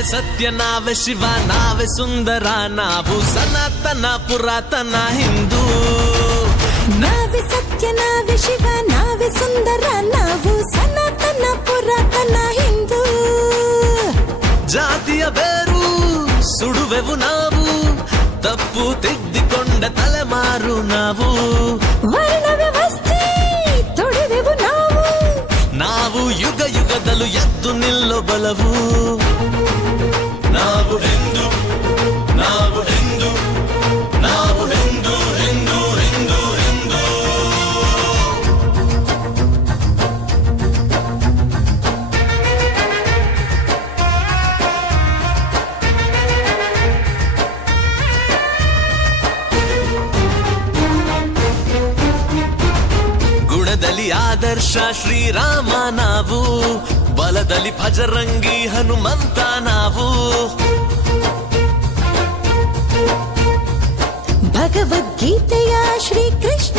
ನಾವೇ ಸತ್ಯ, ನಾವೇ ಶಿವ, ನಾವೇ ಸುಂದರ, ನಾವು ಸನಾತನ ಪುರಾತನ ಹಿಂದೂ. ನಾವೇ ಸತ್ಯ, ನಾವೇ ಶಿವ, ನಾವೇ ಸುಂದರ, ನಾವು ಸನಾತನ ಪುರಾತನ ಹಿಂದೂ. ಜಾತಿಯ ಬೇರು ಸುಡುವೆವು ನಾವು, ತಪ್ಪು ತಿದ್ದಿಕೊಂಡ ತಲೆಮಾರು ನಾವು. ವರ್ಣ ವ್ಯವಸ್ಥೆ ತೊಡೆವೆವು ನಾವು, ನಾವು ಯುಗ ಯುಗದಲ್ಲೂ ಎದ್ದು ನಿಲ್ಲೋ ಬಲವು. ನಾವು ಹಿಂದೂ, ನಾವು ಹಿಂದೂ, ನಾವು ಹಿಂದೂ, ಹಿಂದೂ, ಹಿಂದೂ, ಹಿಂದೂ. ಗುಣದಲ್ಲಿ ಆದರ್ಶ ಶ್ರೀರಾಮ ನಾವು, ಬಲದಲ್ಲಿ ಭಜರಂಗಿ ಹನುಮಂತ ನಾವು. ಭಗವದ್ಗೀತೆಯ ಶ್ರೀಕೃಷ್ಣ